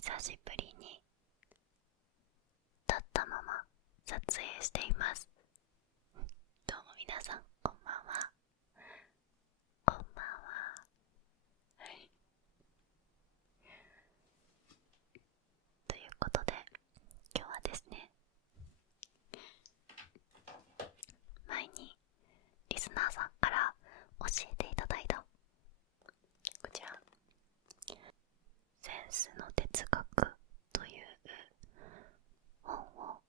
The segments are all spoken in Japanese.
久しぶりに立ったまま撮影しています。どうも皆さんこんばんは。こんばんは。はい。ということで今日はですね、前にリスナーさんから教えていただいたこちら、センスの哲学という本を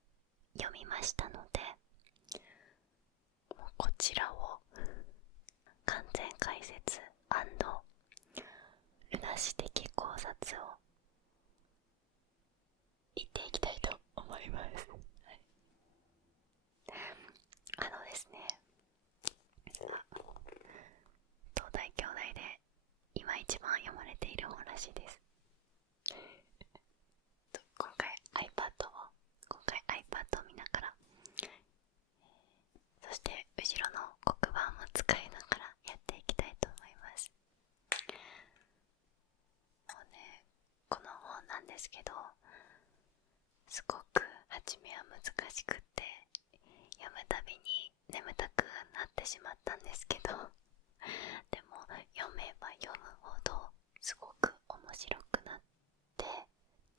読みましたので、もうこちらを完全解説&ルナシ的考察を言っていきたいと思います。はい、ですね、東大京大で今一番読まれている本らしいです。今回 iPad を見ながら、そして後ろの黒板も使いながらやっていきたいと思います。もうね、この本なんですけど、すごく初めは難しくって読むたびに眠たくなってしまったんですけど、でも読めば読むほどすごく面白くなって、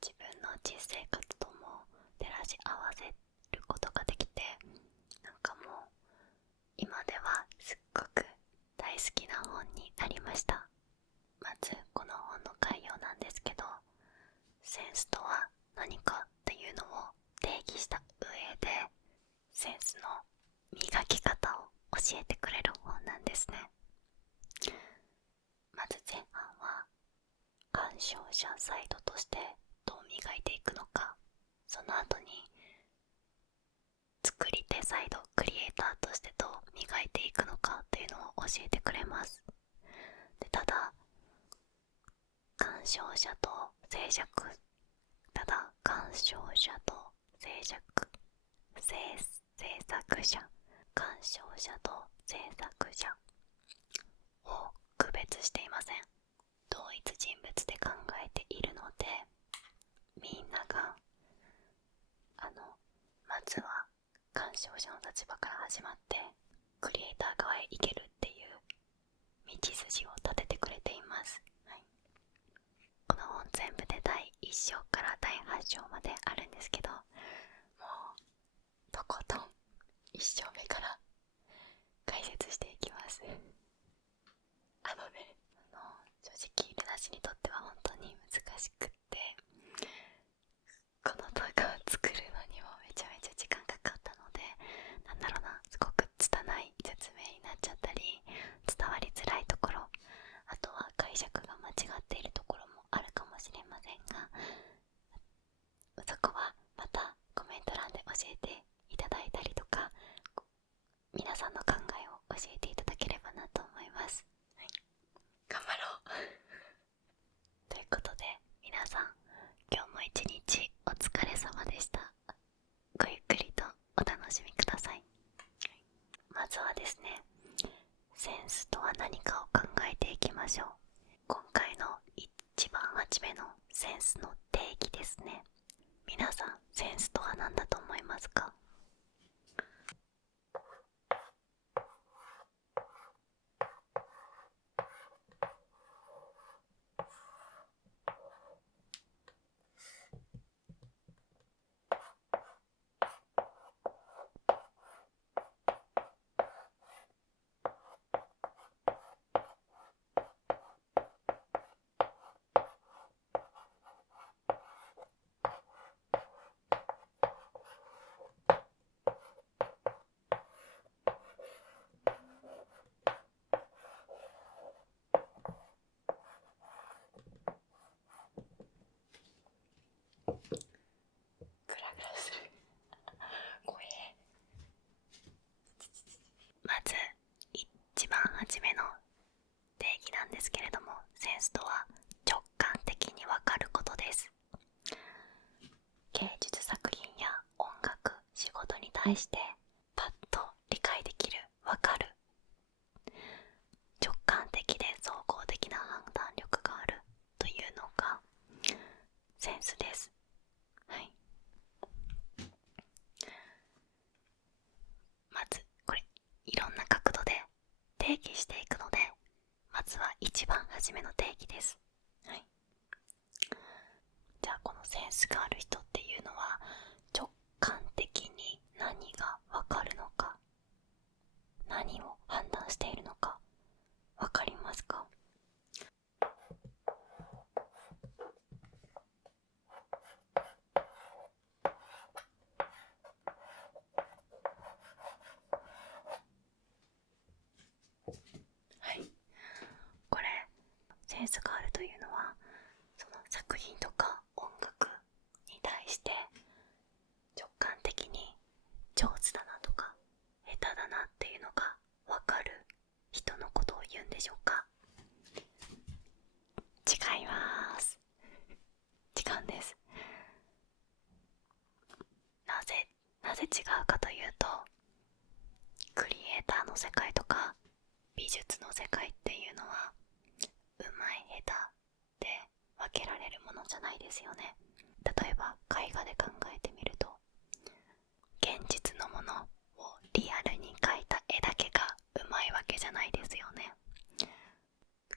自分の実生活とも照らし合わせることができて、なんかもう今ではすっごく大好きな本になりました。まずこの本の概要なんですけど、センスとは何かっていうのを定義した上で、センスの磨き方を教えてくれる本なんですね。まず前半は鑑賞者サイドとしてどう磨いていくのか、その後に作り手サイドクリエイターとしてどう磨いていくのかっていうのを教えてくれます。で、ただ鑑賞者と制作鑑賞者と制作者を区別していません。同一人物で考えているので、みんながまずは鑑賞者の立場から始まってクリエイター側へ行けるっていう道筋を立ててくれています。はい、この本全部で第1章から第8章まであるんですけど、もうとことん1章目から解説していきます。正直ルナシにとっては本当に難しくって、この動画を作るのにもめちゃめちゃ時間かかったので、すごく拙い説明になっちゃったり、伝わりづらいところ、あとは解釈が間違っているところもあるかもしれませんが、そこはまたコメント欄で教えていただいたりとか、皆さんの考えを教えていただければなと思います。はい、頑張ろうということで、皆さん今日も一日お疲れ様でした。ごゆっくりとお楽しみください。まずはですね、センスとは何かを考えていきましょう。今回の一番初めのセンスの定義ですね。皆さん、センスとは何だと思いますか？グラグラする。怖え。まず一番初めの定義なんですけれども、センスとは直感的にわかることです。芸術作品や音楽、仕事に対してパッと理解できる、わかる、直感的で総合的な判断力があるというのがセンスです。はい。まずこれいろんな角度で定義していくので、まずは一番初めの定義です。はい。じゃあこのセンスがある人っていうのは直感的に何がわかるのか、何を判断しているのかわかりますか？はい。これセンスがあるというのは、その作品とか音楽に対して直感的に上手だなとか下手だなっていうのがわかる人のことを言うんでしょうか？違います。違うんです。なぜ違うかというと、クリエイターの世界とか美術の世界っていうのはうまい下手で分けられるものじゃないですよね。例えば絵画で考えてみると、現実のものをリアルに描いた絵だけがうまいわけじゃないですよね。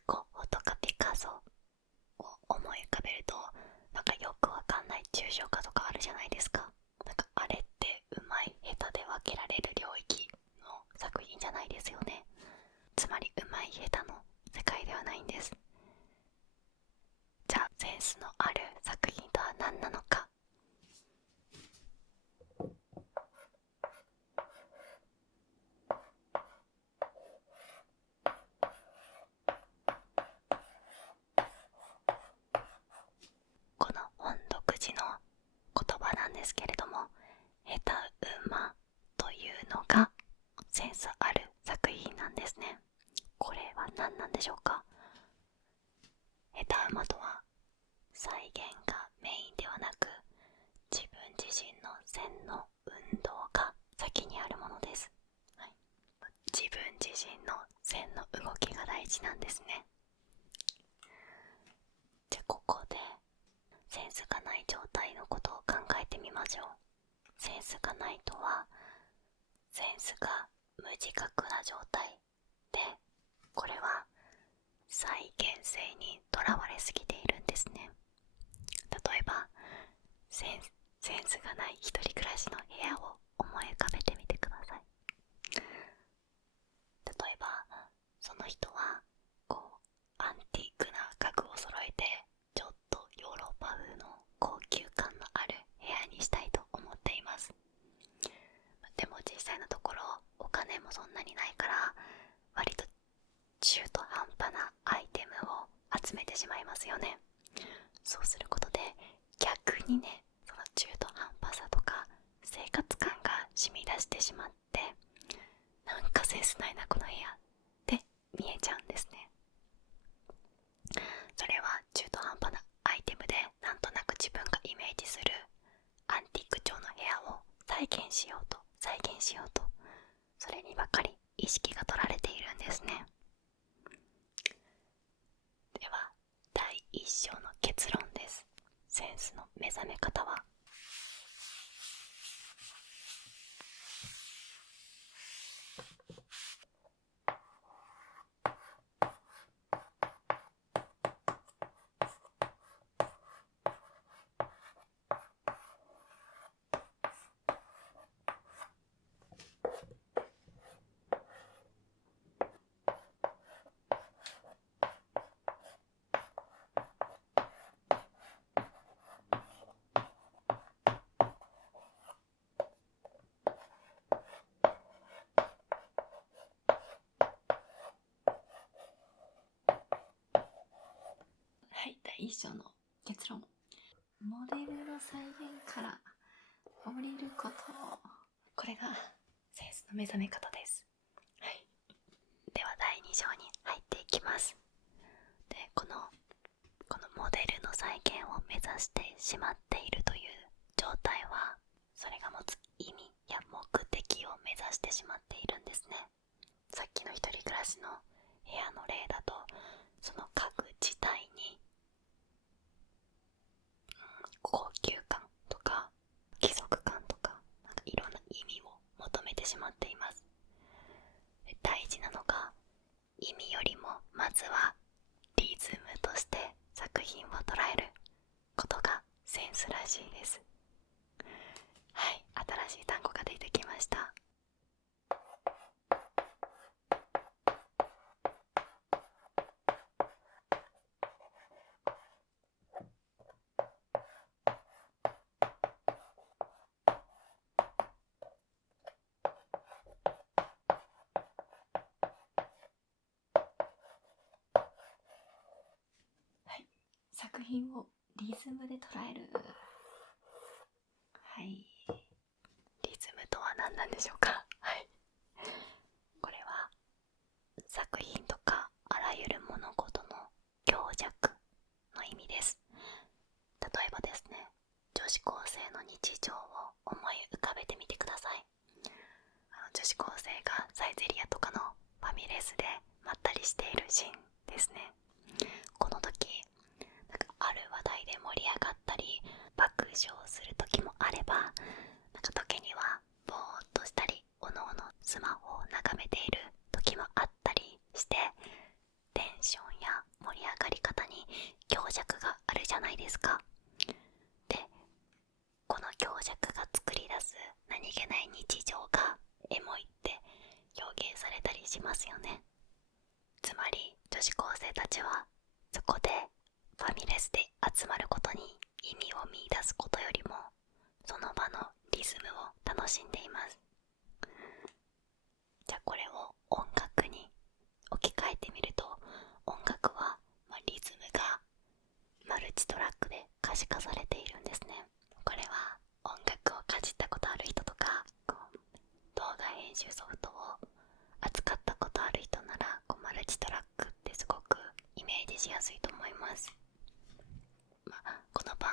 ゴッホとかピカソを思い浮かべると、なんかよくわかんない抽象画とかあるじゃないですか。なんかあれってうまい下手で分けられる領域の作品じゃないですよね。つまりうまい下手の世界ではないんです。じゃあセンスのある作品とは何なのか。この本独自の言葉なんですけれども、下手馬というのがセンスある作品なんですね。これは何なんでしょうか？下手馬とは再現がメインではなく、自分自身の線の運動が先にあるものです。はい、自分自身の線の動きが大事なんですね。じゃあここでセンスがない状態のことを考えてみましょう。センスがないとは、センスが無自覚な状態で、これは再現性にとらわれすぎているんですね。例えばセンスがない一人暮らしの部屋を思い浮かべてみてください。例えばその人はこうアンティークな家具を揃えて、ちょっとヨーロッパ風の高級感のある部屋にしたいと思っています。でも実際のところお金もそんなにないから、割と中途半端なアイテムを集めてしまいますよね。そうすることで逆にね、その中途半端さとか生活感が染み出してしまって、なんかセンスないなこの部屋って見えちゃうんですね。それは中途半端なアイテムでなんとなく自分がイメージするアンティーク調の部屋を再現しようとそれにばかり意識が取られているんですね。では第一章の結論です。センスの目覚め方は、はい、第一章の結論。モデルの再現から降りること、これがセンスの目覚め方です。はい、では第2章に入っていきます。で、このモデルの再現を目指してしまっているという状態は、それが持つ意味や目的を目指してしまっているんですね。さっきの一人暮らしの部屋の例だと、その家具自体にらしいです。はい、新しい単語が出てきました。はい、作品をリズムで捉える。はい、リズムとは何なんでしょうか。はい、これは作品とかあらゆる物事の強弱の意味です。例えばですね、女子高生の日常を思い浮かべてみてください。女子高生がサイゼリアとかのファミレスでまったりしているシーンですね。この時、なんかある話題で盛り上がったり爆笑する時もあれば、なんか時にはぼーっとしたりおのおのスマホを眺めている時もあったりして、テンションや盛り上がり方に強弱があるじゃないですか。で、この強弱が作り出す何気ない日常がエモいって表現されたりしますよね。つまり女子高生たちはそこでファミレスで集まることに意味を見出すことよりも、その場のリズムを楽しんでいます。じゃあこれを音楽に置き換えてみると、音楽は、リズムがマルチトラックで可視化されているんですね。これは音楽をかじったことある人とか、動画編集ソフトを扱ったことある人ならマルチトラックってすごくイメージしやすいと思います。この場合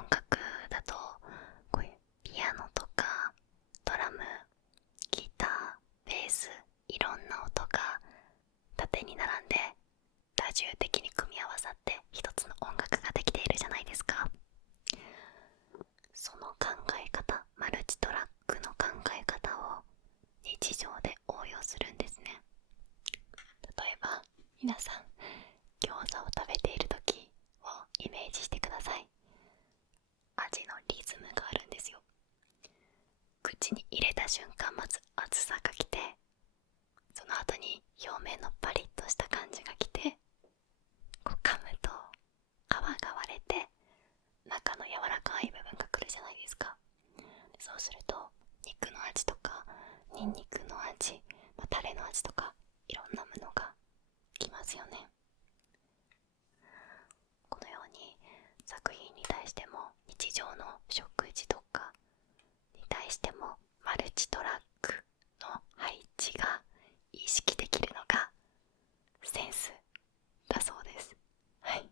音楽だとこういうピアノとかドラム、ギター、ベース、いろんな音が縦に並んで多重的に組み合わさって一つの音楽ができているじゃないですか。その考え方、マルチトラックの考え方を日常で応用するんですね。例えば皆さん、餃子を食べている時をイメージしてください。味のリズムがあるんですよ。口に入れた瞬間まず熱さが来て、その後に表面のパリッとした感じが来て、こう噛むと皮が割れて中の柔らかい部分が来るじゃないですか。そうすると肉の味とかニンニクの味、タレの味とかいろんなものがきますよね。このように作品に対しても日常の食事とかに対してもマルチトラックの配置が意識できるのがセンスだそうです。はい、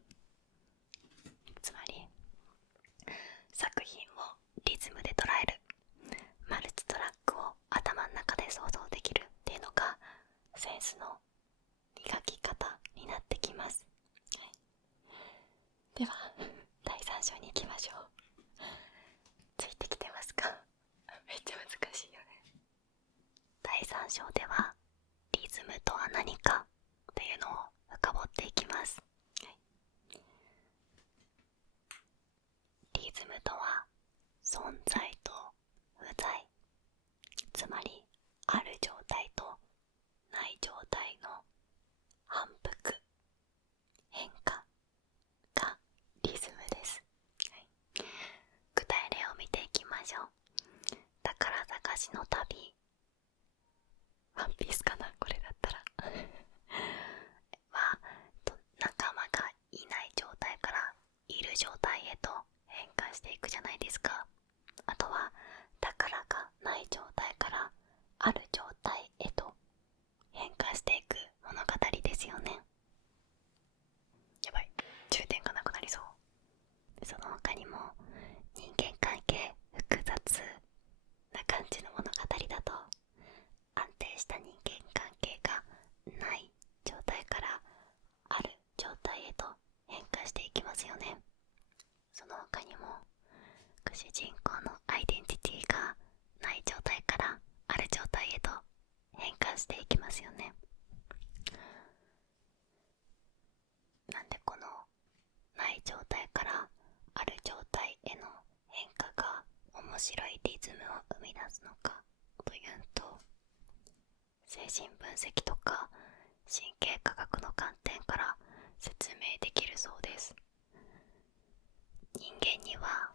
つまり作品をリズムで捉える、マルチトラックを頭の中で想像できるっていうのがセンスの磨き方になってきます。はい、では第3章に行きましょう。ついてきてますか？めっちゃ難しいよね。第3章ではリズムとは何かというのを深掘っていきます。はい、リズムとは存在と不在、つまりある状態とない状態の反復、変化がリズムです。はい、具体例を見ていきましょう。宝探しの旅、ワンピースかな、これだったらは仲間がいない状態からいる状態へと変化していくじゃないですか。あとは宝がない状態からある状態へと変化していく物語ですよね。やばい、重点がなくなりそう。その他にも人間関係複雑な感じの物語だと、安定した人間関係がない状態からある状態へと変化していきますよね。その他にも主人公のアイデンティティがない状態からある状態へと変化していきますよね。なんでこのない状態からある状態への面白いリズムを生み出すのかというと、精神分析とか神経科学の観点から説明できるそうです。人間には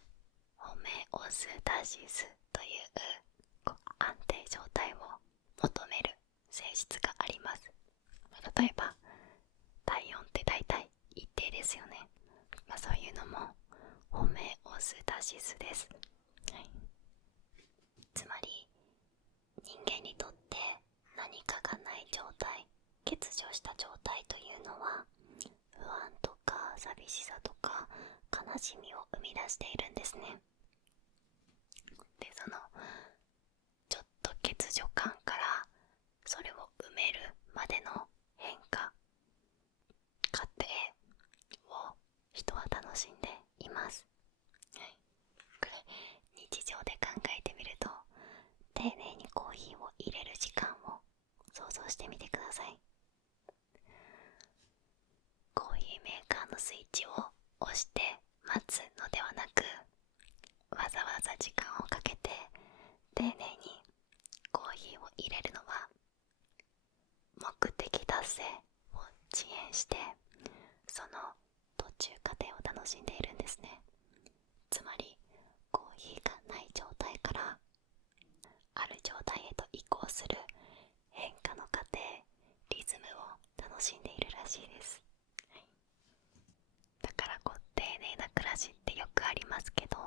ホメオスタシスという安定状態を求める性質があります。例えば体温って大体一定ですよね。そういうのもホメオスタシスです。はい、つまり人間にとって何かがない状態、欠如した状態というのは不安とか寂しさとか悲しみを生み出しているんですね。で、そのちょっと欠如感からそれを埋めるまでの変化、過程を人は楽しんでいます。はい、これ日常で考えてみると、丁寧にコーヒーを入れる時間を想像してみてください。コーヒーメーカーのスイッチを押して待つのではなく、わざわざ時間をかけて丁寧にコーヒーを入れるのは目的達成を遅延して、その途中過程を楽しんでいるんですね。つまりコーヒーがない状態からある状態へと移行する変化の過程、リズムを楽しんでいるらしいです。はい、だから丁寧な暮らしってよくありますけど、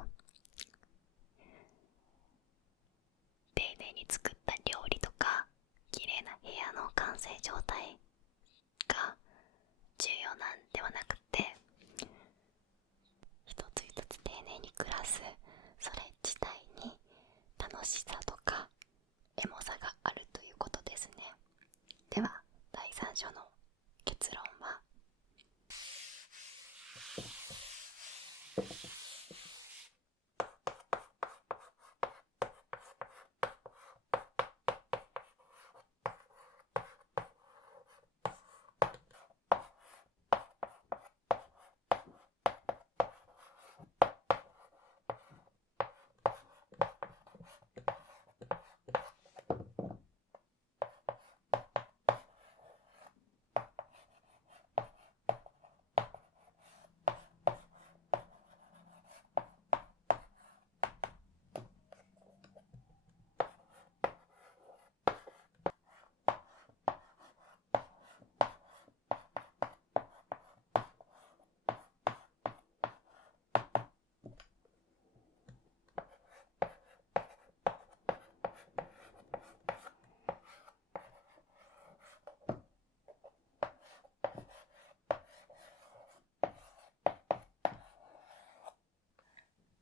丁寧に作った料理とか綺麗な部屋の完成状態が重要なんではなくて、一つ一つ丁寧に暮らすそれ自体に楽しさとかエモさがあるということですね。では第3章の結論は、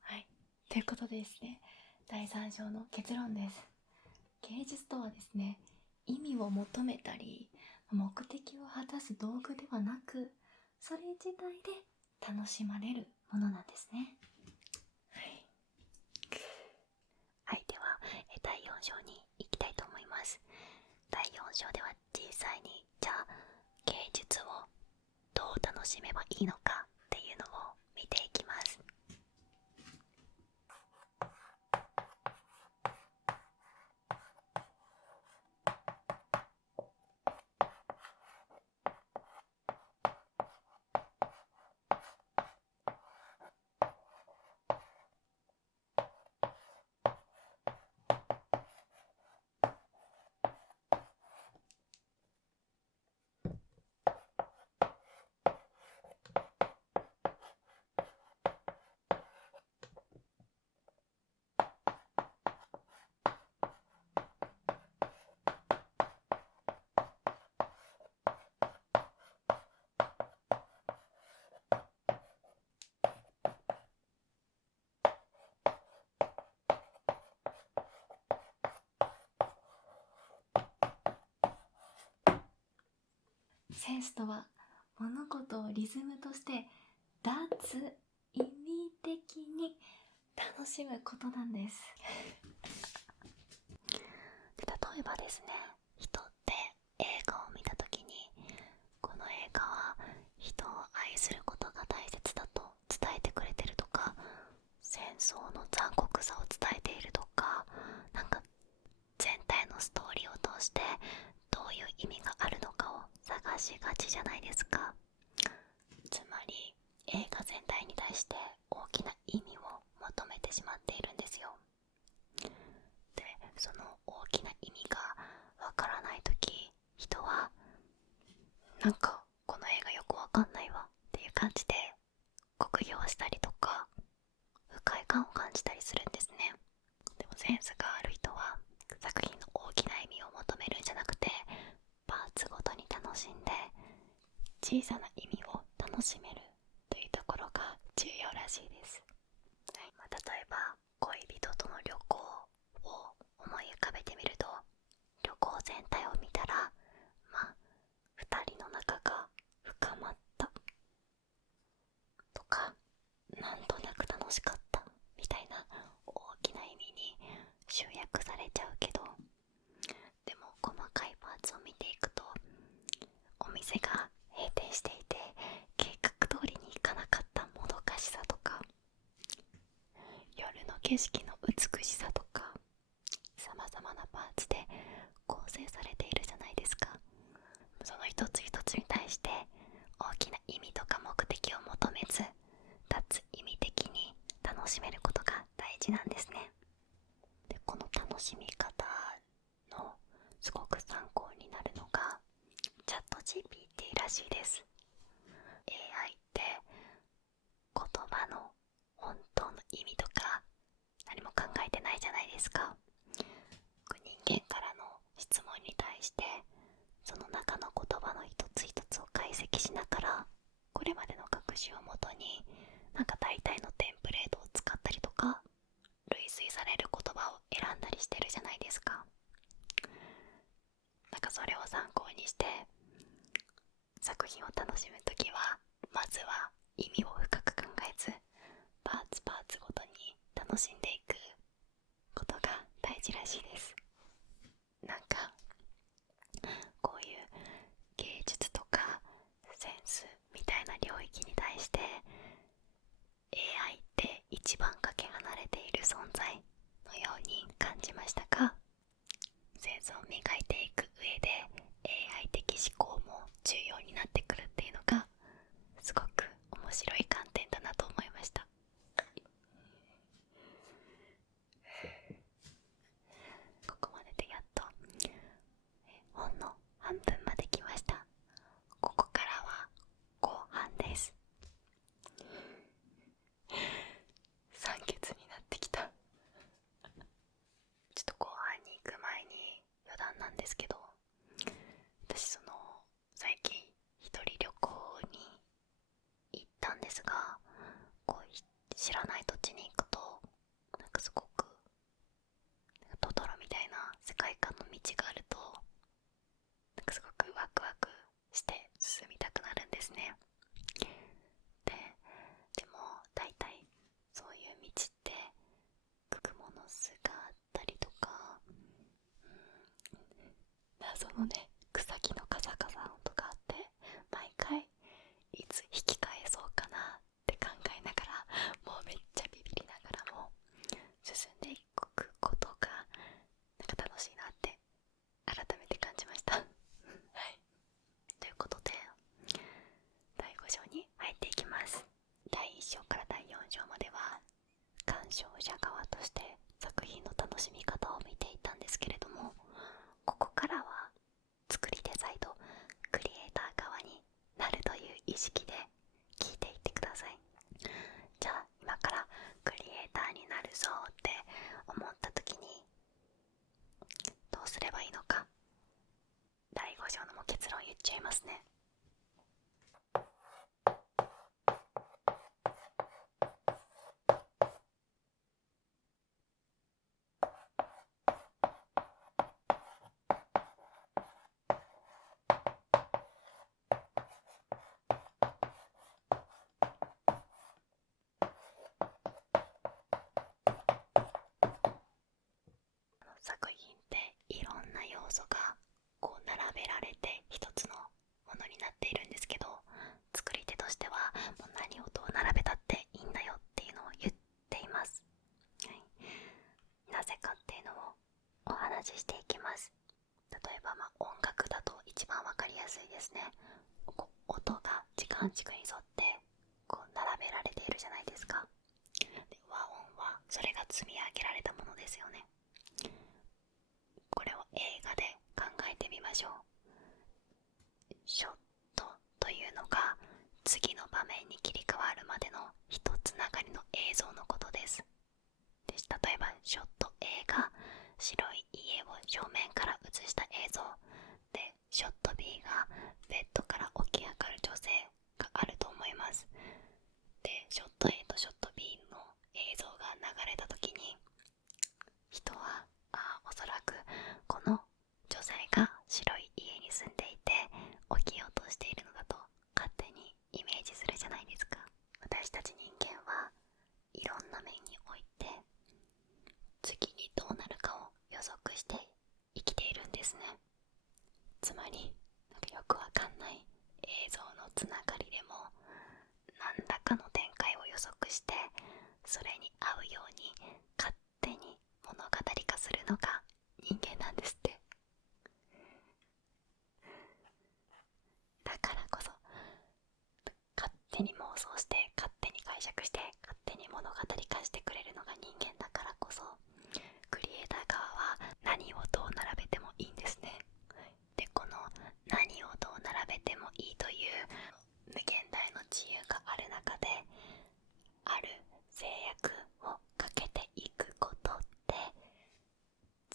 はい、ということでですね、第3章の結論です。芸術とはですね、意味を求めたり目的を果たす道具ではなく、それ自体で楽しまれるものなんですね。はい、はい、では第4章に行きたいと思います。第4章では実際にじゃあ芸術をどう楽しめばいいのかっていうのを見ていきます。センスとは物事をリズムとして脱意味的に楽しむことなんですで、例えばですね、人って映画を見た時に、この映画は人を愛することが大切だと伝えてくれてるとか、戦争の残酷さを伝えて映画全体に対して大きな意味を求めてしまっているんですよ。で、その大きな意味がわからないとき、人はなんかこの映画よくわかんないわっていう感じで酷評したりとか不快感を感じたりするんですね。でもセンスがある人は作品の大きな意味を求めるんじゃなくて、パーツごとに楽しんで小さな意味を楽しめるというところが重要らしいです。はい、例えば恋人との旅行を思い浮かべてみると、旅行全体を見たら2人の仲が深まったとか、なんとなく楽しかったみたいな大きな意味に集約されちゃうけど、でも細かいパーツを見ていくと、お店が閉店していて計画通りにいかなかったもどかしさとか、夜の景色の美しさとか、さまざまなパーツで構成されているじゃないですか。その一つ一つに対して大きな意味とか目的を求めず、脱意味的に楽しめることが大事なんですね。で、この楽しみ方のすごく参考になるのがチャット GPT らしいです。 AI って言葉の本当の意味とか何も考えてないじゃないですか。人間からの質問に対してその中の言葉の一つ一つを解析しながら、これまでの学習をもとに大体のテンプレートを使ったりとか、類推される言葉を選んだりしてるじゃないですか。それを参考にして作品を楽しむときは、まずは意味を深く考えず、パーツパーツごとに楽しんでいくことが大事らしいです。こういう芸術とかセンスみたいな領域に対して AI って一番かけ離れている存在のように感じましたか？センスを磨いていく上で AI 的思考も重要になってくるっていうのがすごく面白い観点だなと思いました。ここまででやっと本の半分まで来ました。ここからは後半です。酸欠になってきた。ちょっと後半に行く前に余談なんですけど、私最近一人旅行に行ったんですが、知らない土地に行くとすごくトトロみたいな世界観の道があるとすごくワクワクして進みたくなるんですね。でも大体そういう道って蜘蛛の巣があったりとか、謎のね草木のカサカサ音とかあって、毎回いつ引き返そうかなって考えながら、もうめっちゃビビりながらも進んでいくことが楽しいなって改めて感じましたはい、ということで第5章に入っていきます。第1章から第4章までは鑑賞者側として作品の楽しみ方を見ていたんですけれども、ここからは作り手サイドクリエイター側になるという意識で聞いていってください。じゃあ今からクリエイターになるぞって思った時にどうすればいいのか、第5章のも結論言っちゃいますね。作品っていろんな要素が並べられて一つのものになっているんですけど、作り手としてはもう何をどう並べたっていいんだよっていうのを言っています。はい、なぜかっていうのをお話ししていきます。例えば音楽だと一番わかりやすいですね。音が時間軸に沿って並積み上げられたものですよね。これを映画で考えてみましょう。ショットというのが次の場面に切り替わるまでの一つながりの映像のことです。例えばショット A が白い家を正面から映した映像で、ショット B がベッドから起き上がる女性があると思います。で、ショット A とショット B の映像が流れた時に、人はおそらくこの女性が白い家に住んでいて起きようとしているのだと勝手にイメージするじゃないですか。私たち人間はいろんな面において次にどうなるかを予測して生きているんですね。つまりよくわかんない映像のつながりでも何らかの展開を予測して、それに合うように勝手に物語化するのが人間なんですって。だからこそ勝手に妄想して勝手に解釈して勝手に物語化してくれるのが人間だからこそ、クリエイター側は何をどう並べてもいいんですね。で、この何をどう並べてもいいという無限大の自由がある中で、ある制約をかけていくことで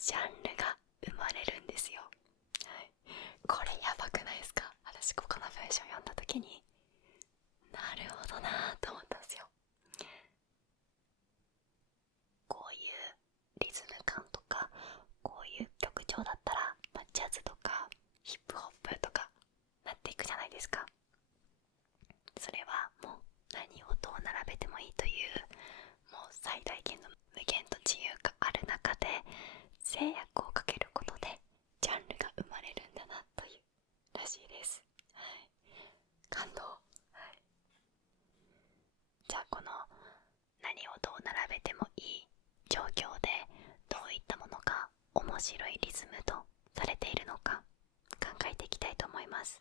ジャンルが生まれるんですよ。これやばくないですか？私ここの文章を読んだ時になるほどなと思ったんですよ。こういうリズム感とかこういう曲調だったら、ジャズとかヒップホップとかなっていくじゃないですか。それはもう何をどう並べてもいいという、もう最大限の無限と自由がある中で制約をかけることでジャンルが生まれるんだなというらしいです。感動。じゃあこの何をどう並べてもいい状況でどういったものが面白いリズムとされているのか考えていきたいと思います。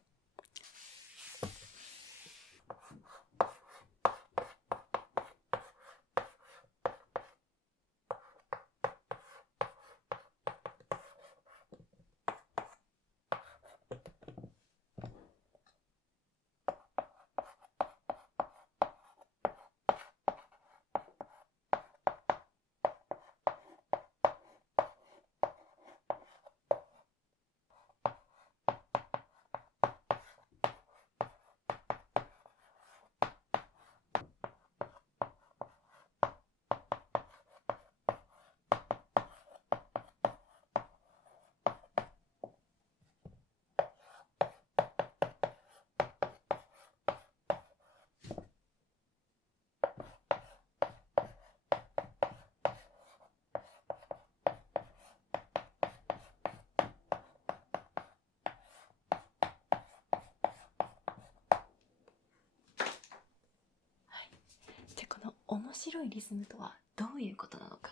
じゃあこの面白いリズムとはどういうことなのか。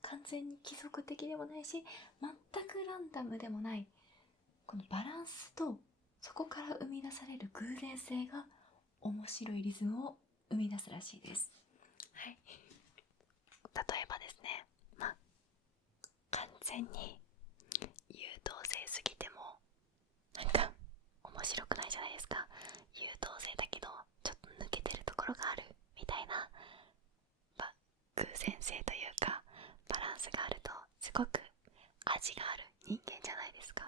完全に規則的でもないし全くランダムでもない、このバランスとそこから生み出される偶然性が面白いリズムを生み出すらしいです。はい、例えばですね、完全に優等生すぎてもなんか面白くないじゃないですか。優等生だけどちょっと抜けてるところがあるみたいな、偶然性というかバランスがあるとすごく味がある人間じゃないですか。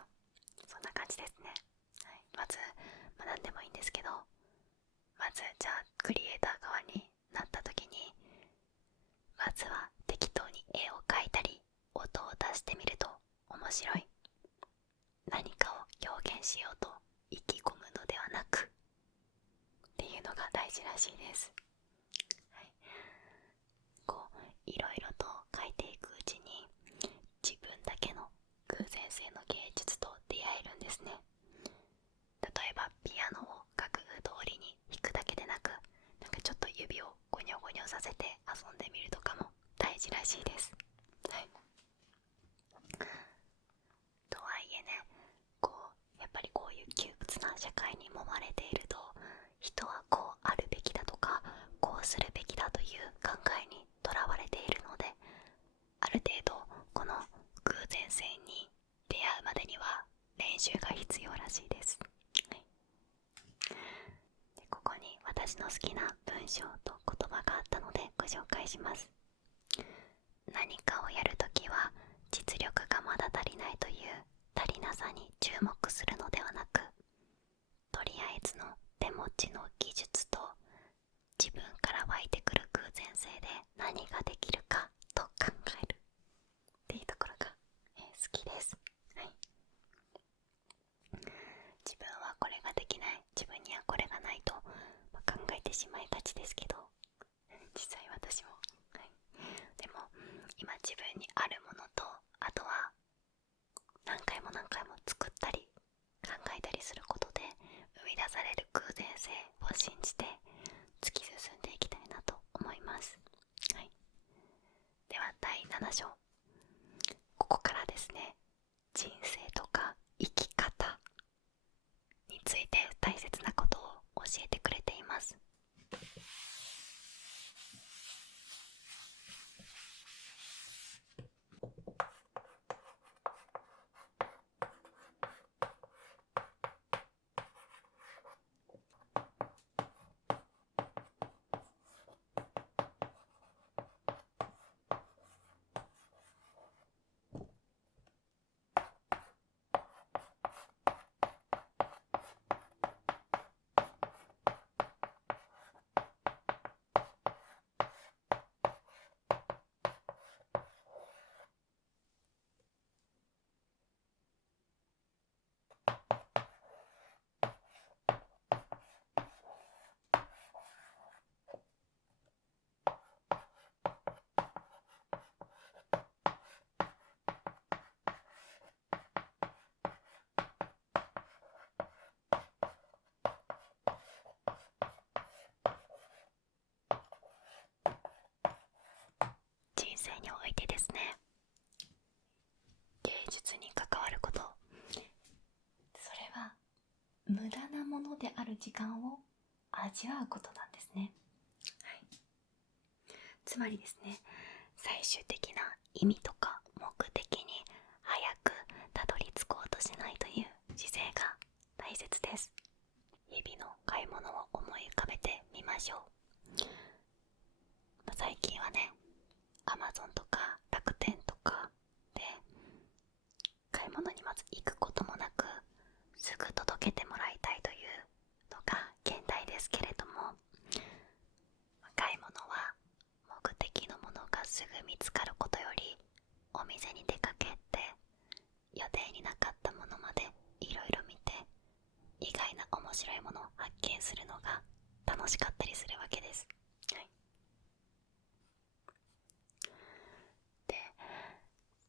そんな感じですね。まず、何でもいいんですけど、まずじゃあクリエイター側になった時に、まずは適当に絵を描いたり音を出してみると面白い。何かを表現しようと意気込むのではなくっていうのが大事らしいです。こういろいろと描いていくうちに自分だけの偶然性の芸術と出会えるんですね。例えばピアノを楽譜通りに弾くだけでなく、ちょっと指をゴニョゴニョさせて遊んでみるとかも大事らしいです。とはいえね、やっぱりこういう窮屈な社会に揉まれていると、人はこうあるべきだとかこうするべきだという考えにとらわれているので、生に出会うまでには練習が必要らしいです。はい、でここに私の好きな文章と言葉があったのでご紹介します。何かをやるときは実力がまだ足りないという足りなさに注目するのではなく、とりあえずの手持ちの技術と自分から湧いてくる偶然性で何ができるかと考えるっていうところが、好きです。はい、自分はこれができない、自分にはこれがないと、考えてしまいがちですけど、実際私も、はい、でも今自分にあるものと、あとは何回も何回も作ったり考えたりすることで生み出される偶然性を信じて突き進んでいきたいなと思います。はい、では第7章、ここからですね、人生とか生き方について大切なことを教えてくれています。人生においてですね、芸術に関わること、それは無駄なものである時間を味わうことなんですね。はい、つまりですね、最終的な意味とか目的に早くたどり着こうとしないという姿勢が大切です。日々の買い物を思い浮かべてみましょう。最近はね、Amazon とか楽天とかで買い物にまず行くこともなく、すぐ届けてもらいたいというのが現代ですけれども、買い物は目的のものがすぐ見つかることより、お店に出かけて予定になかったものまでいろいろ見て、意外な面白いものを発見するのが楽しかったりするわけです。はい、で、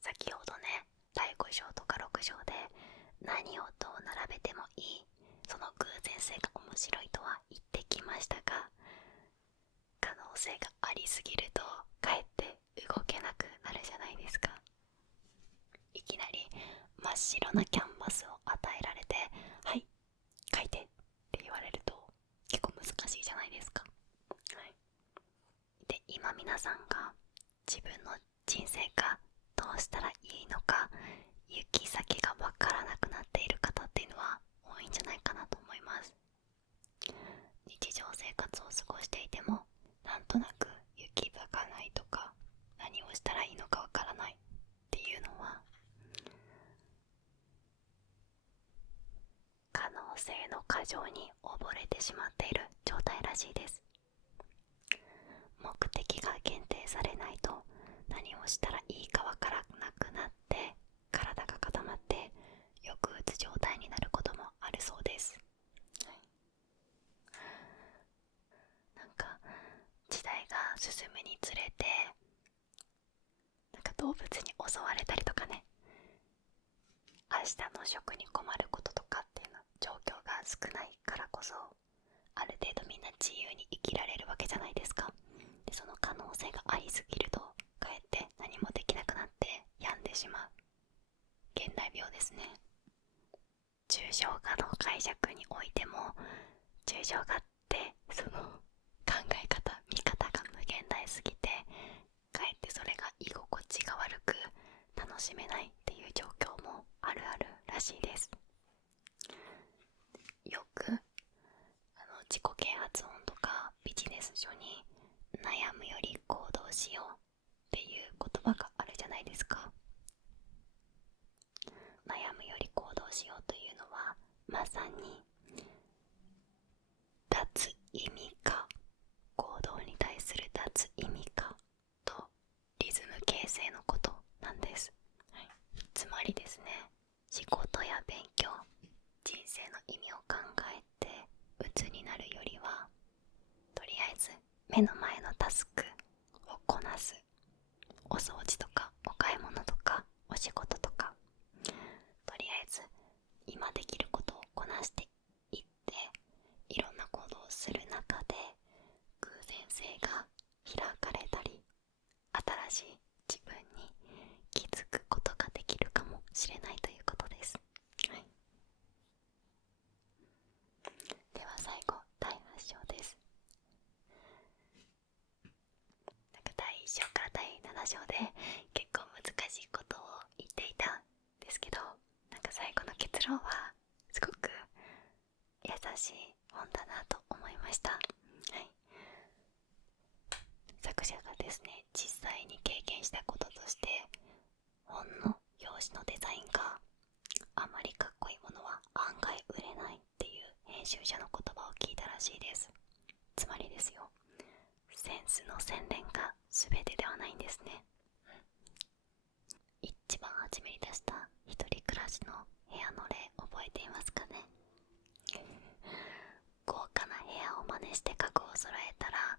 先ほどね、第5章とか6章で何をどう並べてもいい、その偶然性が面白いとは言ってきましたが、可能性がありすぎるとかえって動けなくなるじゃないですか。いきなり真っ白なキャンバスを与えられて、はい、書いてって言われると結構難しいじゃないですか。はい、で、今皆さんが自分の人生がどうしたらいいのか、行き先がわからなくなっている方っていうのは多いんじゃないかなと思います。日常生活を過ごしていても、なんとなく行き場がないとか、何をしたらいいのかわからないっていうのは、可能性の過剰に溺れてしまっている状態らしいです。目的が限定されないと、何をしたらいいかわからなくなって体が固まって抑うつ状態になることもあるそうです。はい、なんか時代が進むにつれて、なんか動物に襲われたりとかね、明日の食に困ることとかっていうの状況が少ないからこそ、ある程度みんな自由に生きられるわけじゃないですか。で、その可能性がありすぎるとかえって何もできなくなって病んでしまう現代病ですね。抽象画の解釈においても、抽象画ってその考え方見方が無限大すぎて、かえってそれが居心地が悪く楽しめないっていう状しようっていう言葉があるじゃないですか。悩むより行動しようというのは、まさに脱意味化、行動に対する脱意味化とリズム形成のことなんです、はい、つまりですね、仕事や勉強、人生の意味を考えて鬱になるよりは、とりあえず目の前のタスクをこなす。お掃除とかお買い物とかお仕事とか、とりあえず今できることをこなしていって、いろんな行動をする中で偶然性が開かれたり、新しい自分に気づくことができるかもしれないということです、はい、では最後、第8章です。第1章から第7章で結構難しいことを言っていたんですけど、最後の結論はすごく優しい本だなと思いました、はい、作者がですね、実際に経験したこととして、本の表紙のデザインがあまりかっこいいものは案外売れないっていう編集者の言葉を聞いたらしいです。つまりですよ、センスの洗練が全てではないんですね。一番初めに出した一人暮らしの部屋の例覚えていますかね。豪華な部屋を真似して家具を揃えたら、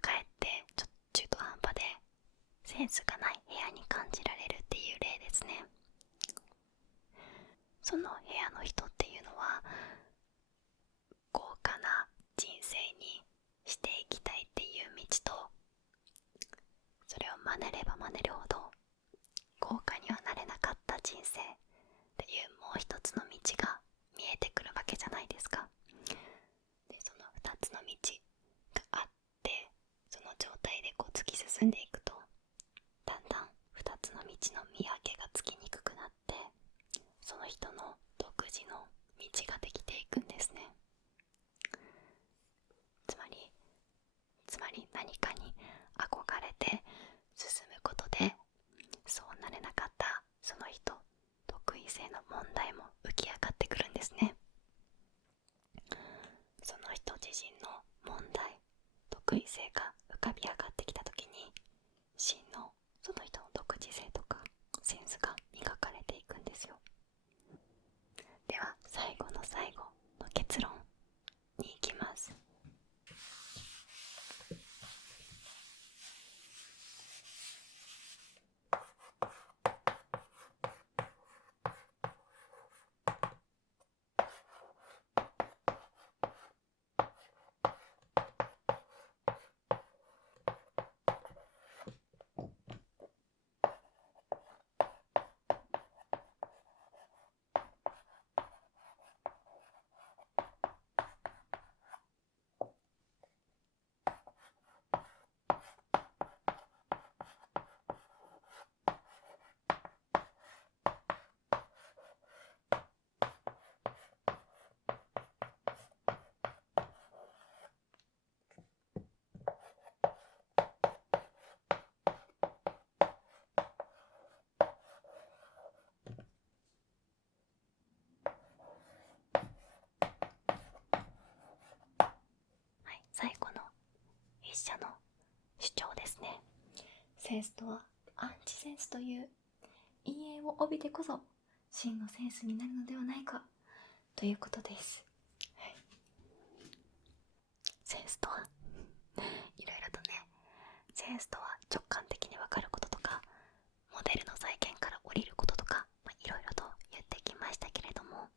かえって中途半端でセンスがない部屋に感じられるっていう例ですね。その部屋の人っていうのは、豪華な人生にしていきたいっていう道と、それを真似れば真似るほど豪華にはなれなかった人生っていうもう一つの道が見えてくるわけじゃないですか。で、その2つの道があって、その状態で突き進んでいくと、だんだん2つの道の見分けがつきにくくなって、その人の独自の道ができていくんですね。つまり何かに憧れて進むことで、そうなれなかったその人得意性の問題も浮き上がってくるんですね。その人自身の問題、得意性が浮かび上がってきた時に、真のその人の独自性とかセンスが磨かれていくんですよ。では最後の最後の結論に行きます。最後の筆者の主張ですね。センスとはアンチセンスという陰影を帯びてこそ真のセンスになるのではないかということです、はい、センスとはいろいろとね、センスとは直感的に分かることとか、モデルの再現から降りることとか、いろいろと言ってきましたけれども、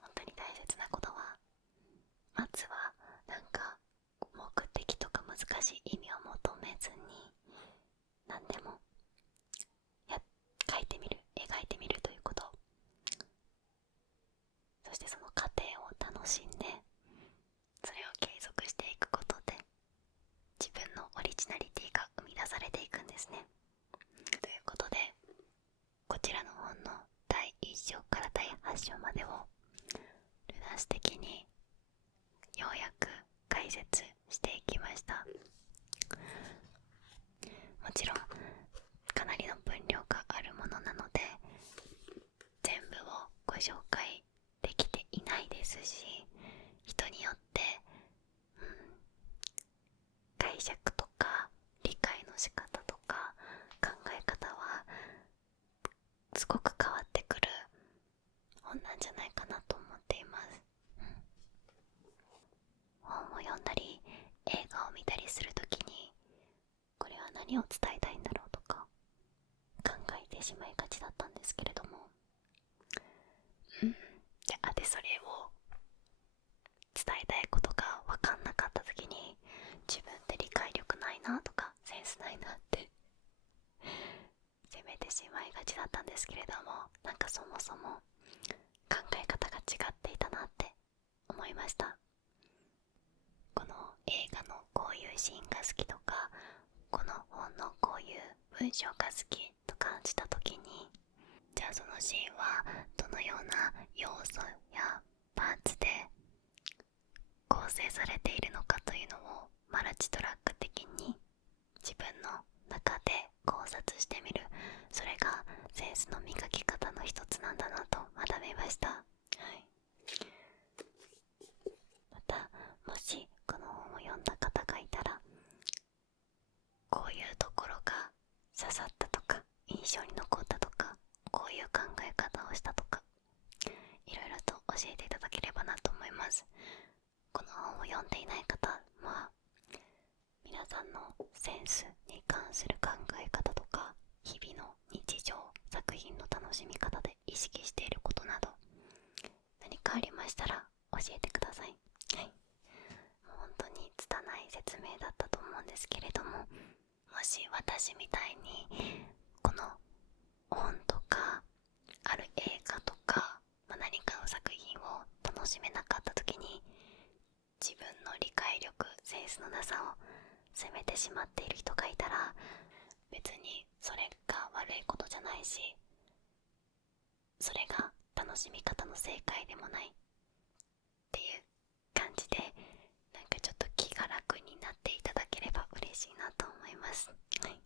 本当に大切なことは、まずは目的とか難しい意味を求めずに、何でも描いてみる、描いてみるということ、そしてその過程を楽しんで、それを継続していくことで、自分のオリジナリティが生み出ですし、人によって、解釈とか理解の仕方とか考え方はすごく変わってくる本なんじゃないかなと思っています。本を読んだり映画を見たりするときに、これは何を伝えたいんだろうとか考えてしまいがちだったんですけれども、でそれを伝えたいことが分かんなかった時に、自分って理解力ないなとかセンスないなって責めてしまいがちだったんですけれども、なんかそもそも考え方が違っていたなって思いました。この映画のこういうシーンが好きとか、この本のこういう文章が好きと感じた時に、じゃあそのシーンはどのような要素やパーツで構成されているのかというのをマルチトラック的に自分の中で考察してみる、それがセンスの磨き方の一つなんだなと学びました。また、もしこの本を読んだ方がいたら、こういうところが刺さったとか印象に残ったとか、こういう考え方をしたとか、いろいろと教えていただければなと思います。この本を読んでいない方は、皆さんのセンスに関する考え方とか、日々の日常作品の楽しみ方で意識していることなど、何かありましたら教えてください。はい、もう本当に拙い説明だったと思うんですけれども、もし私みたいにこの本とかある映画とか、何かの作品を楽しめなかった時に、自分の理解力、センスのなさを責めてしまっている人がいたら、別にそれが悪いことじゃないし、それが楽しみ方の正解でもないっていう感じで、なんかちょっと気が楽になっていただければ嬉しいなと思います。はい、